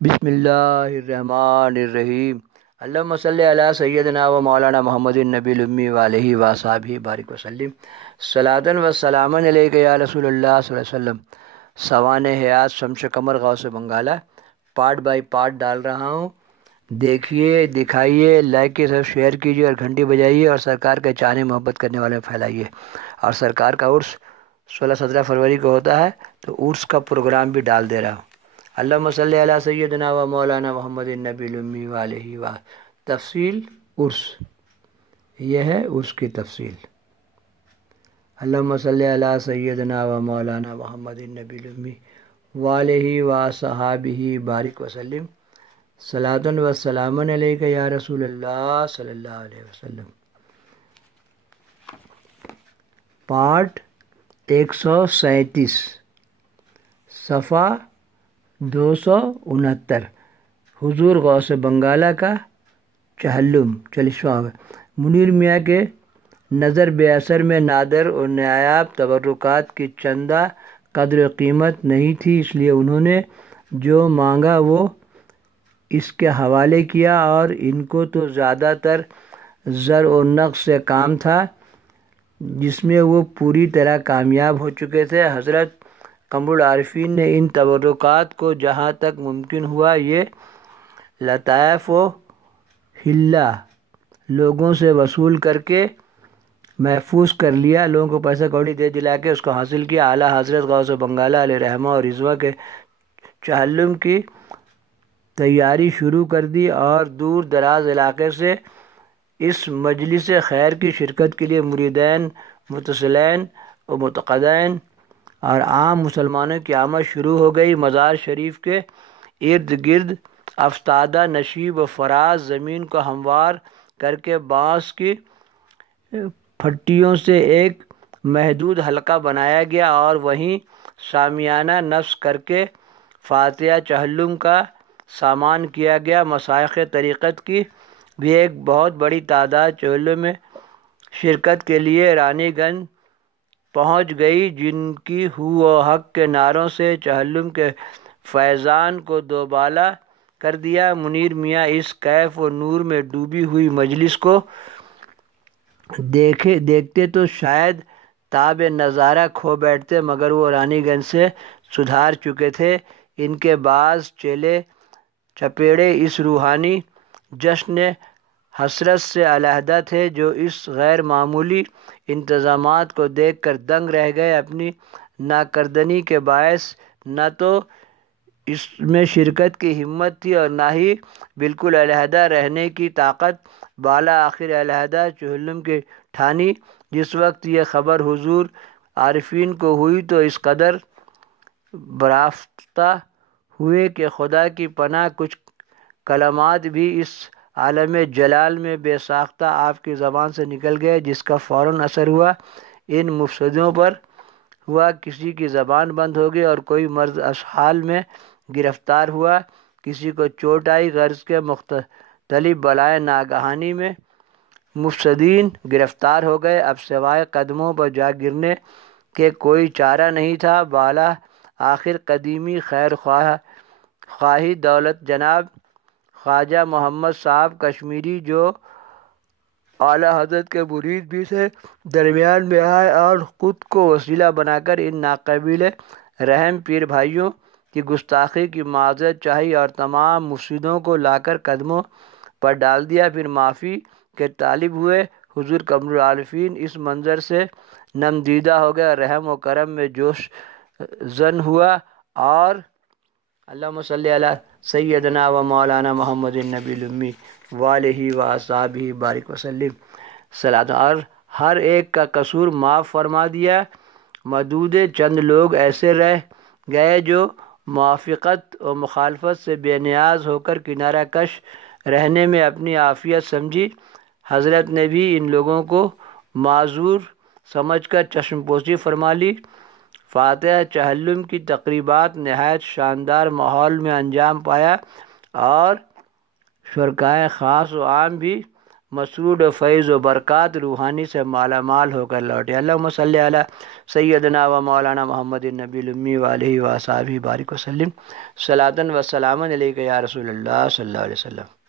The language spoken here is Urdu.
بسم اللہ الرحمن الرحیم۔ اللہم صلی علی سیدنا و مولانا محمد النبی الامی وآلہ وصحبہ بارک وسلم۔ صلاۃ و سلام علیک یا رسول اللہ صلی اللہ علیہ وسلم۔ سوانح حیات شمس قمر غوث بنگالہ پارٹ بائی پارٹ ڈال رہا ہوں، دیکھیے، دکھائیے، لائک کے ساتھ شیئر کیجیے اور گھنٹی بجائیے اور سرکار کے چاہنے محبت کرنے والے میں پھیلائیے۔ اور سرکار کا عرس 16-17 فروری کو ہوتا ہے، تو عرس کا پروگرام بھی ڈال دے رہا ہوں۔ اللہم صلی علی سیدنا و مولانا محمد النبی الامی وآلہ و تفصیل عرس، یہ ہے عرس کی تفصیل۔ اللہم صلی علی سیدنا و مولانا محمد النبی الامی وآلہ و صحابہ بارک وسلم۔ صلاۃ و سلام علیک یا رسول اللہ صلی اللہ علیہ وسلم۔ پارٹ 137، صفحہ 269، حضور غوث بنگالہ کا چہلم 40واں۔ منیر میاں کے نظر بے اثر میں نادر اور نایاب تبرکات کی چندہ قدر و قیمت نہیں تھی، اس لیے انہوں نے جو مانگا وہ اس کے حوالے کیا، اور ان کو تو زیادہ تر زر و نقش سے کام تھا جس میں وہ پوری طرح کامیاب ہو چکے تھے۔ حضرت قمر العارفین نے ان تبرکات کو جہاں تک ممکن ہوا یہ لطائف و حلہ لوگوں سے وصول کر کے محفوظ کر لیا، لوگوں کو پیسہ کوڑی دے دلا کے اس کو حاصل کیا۔ اعلیٰ حضرت غوث بنگالہ علیہ رحمہ اور رضوہ کے چہلم کی تیاری شروع کر دی، اور دور دراز علاقے سے اس مجلس خیر کی شرکت کے لیے مریدین، متصلین و متقدین اور عام مسلمانوں کی آمد شروع ہو گئی۔ مزار شریف کے ارد گرد افتادہ نشیب و فراز زمین کو ہموار کر کے بانس کی پھٹیوں سے ایک محدود حلقہ بنایا گیا، اور وہیں شامیانہ نصب کر کے فاتحہ چہلم کا سامان کیا گیا۔ مشائخ طریقت کی بھی ایک بہت بڑی تعداد چہلم میں شرکت کے لیے رانی گنج پہنچ گئی، جن کی ہو و حق کے نعروں سے چہلم کے فیضان کو دوبالا کر دیا۔ منیر میاں اس کیف و نور میں ڈوبی ہوئی مجلس کو دیکھتے تو شاید تاب نظارہ کھو بیٹھتے، مگر وہ رانی گنج سے سدھار چکے تھے۔ ان کے بعض چیلے چپیڑے اس روحانی جشن حسرت سے علیحدہ تھے، جو اس غیر معمولی انتظامات کو دیکھ کر دنگ رہ گئے۔ اپنی ناکردنی کے باعث نہ تو اس میں شرکت کی ہمت تھی اور نہ ہی بالکل علیحدہ رہنے کی طاقت۔ بالا آخر علیحدہ چہلم کی ٹھانی۔ جس وقت یہ خبر حضور عارفین کو ہوئی تو اس قدر برافتہ ہوئے کہ خدا کی پناہ کچھ کلمات بھی اس عالم جلال میں بے ساختہ آپ کی زبان سے نکل گئے، جس کا فوراً اثر ہوا ان مفسدوں پر ہوا۔ کسی کی زبان بند ہو گئی اور کوئی مرض اسحال میں گرفتار ہوا، کسی کو چوٹ آئی، غرض کے مختلف بلائیں ناگہانی میں مفسدین گرفتار ہو گئے۔ اب سوائے قدموں پر جا گرنے کے کوئی چارہ نہیں تھا۔ بالا آخر قدیمی خیر خواہی دولت جناب خواجہ محمد صاحب کشمیری، جو اعلیٰ حضرت کے مرید بھی تھے، درمیان میں آئے اور خود کو وسیلہ بنا کر ان ناقابل رحم پیر بھائیوں کی گستاخی کی معذرت چاہی اور تمام مفسدوں کو لا کر قدموں پر ڈال دیا۔ پھر معافی کے طالب ہوئے۔ حضور قمر العارفین اس منظر سے نم دیدہ ہو گئے، رحم و کرم میں جوش زن ہوا، اور اللہم صلی علی سیدنا و مولانا محمد النبی الامی وآلہ و صحبہ بارک وسلم صلاۃ، اور ہر ایک کا قصور معاف فرما دیا۔ محدود چند لوگ ایسے رہ گئے جو موافقت و مخالفت سے بے نیاز ہو کر کنارہ کش رہنے میں اپنی عافیت سمجھی۔ حضرت نے بھی ان لوگوں کو معذور سمجھ کر چشم پوشی فرما لی۔ فاتحہ چہلم کی تقریبات نہایت شاندار ماحول میں انجام پایا، اور شرکائے خاص و عام بھی مسعود و فیض و برکات روحانی سے مالا مال ہو کر لوٹے۔ اللہم صلی علی سیدنا و مولانا محمد النبی الامی و علیہ و صحابہ بارک وسلم صلاۃ و سلاما علیک یا رسول اللہ صلی اللہ علیہ وسلم۔